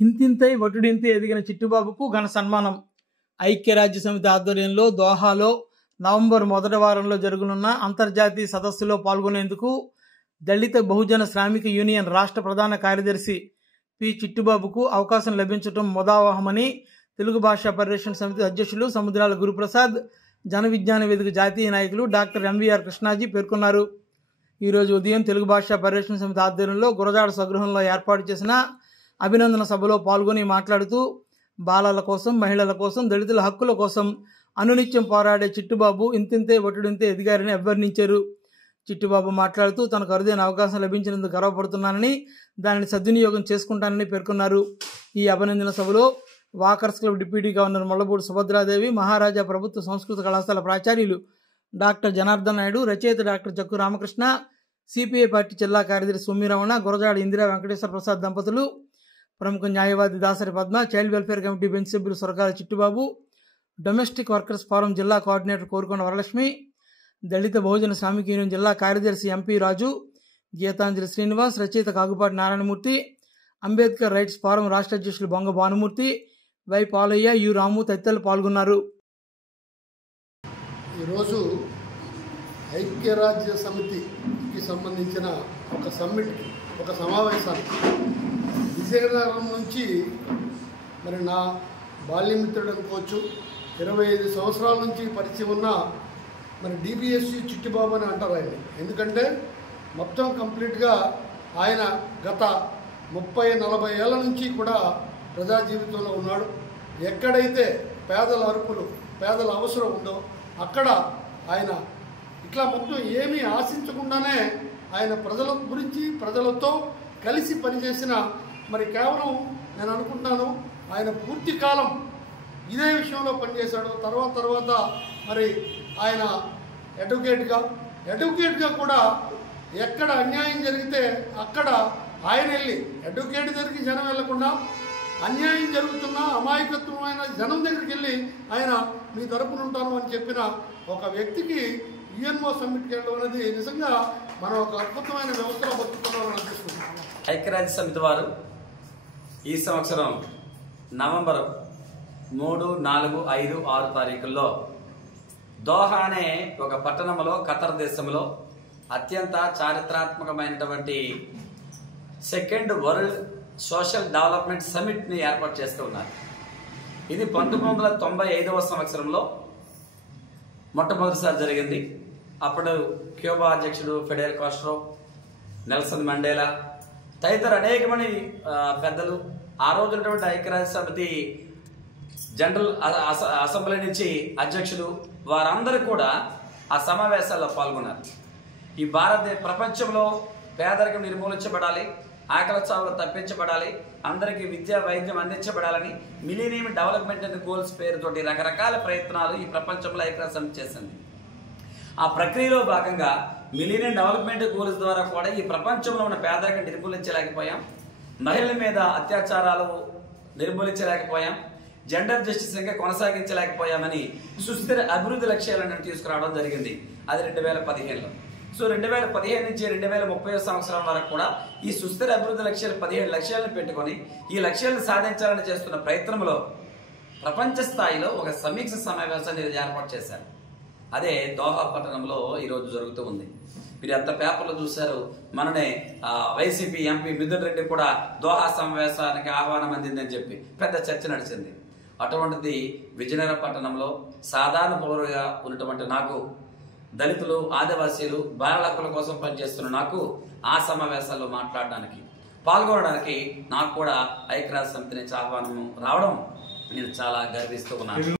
ఇంతింతై వటుడింతే ఎదిగిన చిట్టుబాబుకు ఘన సన్మానం. ఐక్యరాజ్య సమితి ఆధ్వర్యంలో దోహాలో నవంబర్ మొదటి వారంలో జరగనున్న అంతర్జాతీయ సదస్సులో పాల్గొనేందుకు దళిత బహుజన శ్రామిక యూనియన్ రాష్ట్ర ప్రధాన కార్యదర్శి పి. చిట్టుబాబుకు అవకాశం లభించడం ముదావహమని తెలుగు భాషా పరిరక్షణ సమితి అధ్యక్షులు సముద్రాల గురుప్రసాద్, జన విజ్ఞాన వేదిక జాతీయ నాయకులు డాక్టర్ ఎంవీఆర్ కృష్ణాజీ పేర్కొన్నారు. ఈరోజు ఉదయం తెలుగు భాషా పరిరక్షణ సమితి ఆధ్వర్యంలో గురజాడ స్వగృహంలో ఏర్పాటు చేసిన అభినందన సభలో పాల్గొని మాట్లాడుతూ బాలల కోసం, మహిళల కోసం, దళితుల హక్కుల కోసం అనునిత్యం పోరాడే చిట్టుబాబు ఇంతింతే వటుడింతే ఎదిగారని అభివర్ణించారు. చిట్టుబాబు మాట్లాడుతూ తనకు అరుదైన అవకాశం లభించినందుకు గర్వపడుతున్నానని, దానిని సద్వినియోగం చేసుకుంటానని పేర్కొన్నారు. ఈ అభినందన సభలో walkers club deputy governor Mullapudi Subhadradevi, Maharaja ప్రభుత్వ సంస్కృత కళాశాల ప్రాచార్యులు డాక్టర్ జనార్దన్ నాయుడు, రచయిత doctor Jakku Ramakrishna, CPI party జిల్లా కార్యదర్శి సోమిరమణ, గురజాడ ఇందిరా వెంకటేశ్వర ప్రసాద్ దంపతులు, ప్రముఖ న్యాయవాది Dasari Padma, child welfare committee bench సభ్యులు సొరకాల చిట్టుబాబు, డొమెస్టిక్ వర్కర్స్ ఫోరం జిల్లా కోఆర్డినేటర్ కోరుకొండ వరలక్ష్మి, దళిత బహుజన శ్రామిక యూనియన్ జిల్లా కార్యదర్శి ఎంపీ రాజు, గీతాంజలి శ్రీనివాస్, రచయిత కాగుపాటి నారాయణమూర్తి, అంబేద్కర్ రైట్స్ ఫోరం రాష్ట్ర అధ్యక్షులు బొంగ భానుమూర్తి, వై పాలయ్య, యు రాము తదితరులు పాల్గొన్నారు. ఈరోజు ఐక్యరాజ్య సమితికి సంబంధించిన ఒక సమావేశానికి విజయనగరం నుంచి మరి నా బాల్యమిత్రుడు అనుకోవచ్చు, 25 సంవత్సరాల నుంచి పరిచయం ఉన్న మరి డిబిఎస్సి చిట్టుబాబు అని అంటారు ఆయన. ఎందుకంటే మొత్తం కంప్లీట్గా ఆయన గత 30-40 ఏళ్ళ నుంచి కూడా ప్రజా జీవితంలో ఉన్నాడు. ఎక్కడైతే పేదల అరుపులు, పేదల అవసరం ఉందో అక్కడ ఆయన ఇట్లా మొత్తం ఏమీ ఆశించకుండానే ఆయన ప్రజల గురించి, ప్రజలతో కలిసి పనిచేసిన మరి కేవలం నేను అనుకుంటున్నాను ఆయన పూర్తి కాలం ఇదే విషయంలో పనిచేశాడు. తర్వాత మరి ఆయన అడ్వకేట్గా కూడా ఎక్కడ అన్యాయం జరిగితే అక్కడ ఆయన వెళ్ళి అడ్వకేట్ దగ్గరికి జనం వెళ్లకుండా అన్యాయం జరుగుతున్న అమాయకత్వమైన జనం దగ్గరికి వెళ్ళి ఆయన మీ తరపున ఉంటాను అని చెప్పిన ఒక వ్యక్తికి యుఎన్ఓ సమ్మిట్కి వెళ్ళడం అనేది నిజంగా మనం ఒక అద్భుతమైన వ్యవస్థలో బతుకుతున్నామని అనిపిస్తున్నాం. ఐక్యరాజ్య సమితి వారు ఈ సంవత్సరం నవంబర్ 3, 4, 5, 6 తారీఖుల్లో దోహా అనే ఒక పట్టణంలో ఖతర్ దేశంలో అత్యంత చారిత్రాత్మకమైనటువంటి సెకండ్ వరల్డ్ సోషల్ డెవలప్మెంట్ సమిట్ని ఏర్పాటు చేస్తూ ఉన్నారు. ఇది 1995వ సంవత్సరంలో మొట్టమొదటిసారి జరిగింది. అప్పుడు క్యూబా అధ్యక్షుడు ఫిడెల్ కాస్ట్రో, నెల్సన్ మండేలా తదితర అనేక మంది పెద్దలు, ఆ రోజు ఉన్నటువంటి ఐక్యరాజ్య సమితి జనరల్ అసెంబ్లీ నుంచి అధ్యక్షులు వారందరూ కూడా ఆ సమావేశాల్లో పాల్గొన్నారు. ఈ ప్రపంచంలో పేదరికం నిర్మూలించబడాలి, ఆకలి చావులు తప్పించబడాలి, అందరికీ విద్య, వైద్యం అందించబడాలని మిలీనియం డెవలప్మెంట్ అండ్ గోల్స్ పేరుతోటి రకరకాల ప్రయత్నాలు ఈ ప్రపంచంలో ఐక్యరాజ్య సమితి చేసింది. ఆ ప్రక్రియలో భాగంగా మిలీనియం డెవలప్మెంట్ గోల్స్ ద్వారా కూడా ఈ ప్రపంచంలో ఉన్న పేదరికం నిర్మూలించలేకపోయాం, మహిళల మీద అత్యాచారాలు నిర్మూలించలేకపోయాం, జెండర్ జస్టిస్ ఇంకా కొనసాగించలేకపోయామని సుస్థిర అభివృద్ధి లక్ష్యాలను తీసుకురావడం జరిగింది. అది 2015లో. సో 2015 నుంచి 2030 సంవత్సరం వరకు కూడా ఈ సుస్థిర అభివృద్ధి లక్ష్యాలు 17 లక్ష్యాలను పెట్టుకొని ఈ లక్ష్యాలను సాధించాలని చేస్తున్న ప్రయత్నంలో ప్రపంచ స్థాయిలో ఒక సమీక్ష సమావేశాన్ని ఏర్పాటు చేశారు. అదే దోహా పట్టణంలో ఈరోజు జరుగుతూ ఉంది. మీరు ఎంత పేపర్లో చూశారు, మననే వైసీపీ ఎంపీ మిథున్ రెడ్డి కూడా దోహా సమావేశానికి ఆహ్వానం అందిందని చెప్పి పెద్ద చర్చ నడిచింది. అటువంటిది విజయనగరం పట్టణంలో సాధారణ పౌరుగా ఉన్నటువంటి నాకు, దళితులు, ఆదివాసీలు, బాలల హక్కుల కోసం పనిచేస్తున్న నాకు ఆ సమావేశాల్లో మాట్లాడడానికి, పాల్గొనడానికి నాకు కూడా ఐక్యరాజ్య సమితి నుంచి ఆహ్వానం రావడం నేను చాలా గర్విస్తూ ఉన్నాను.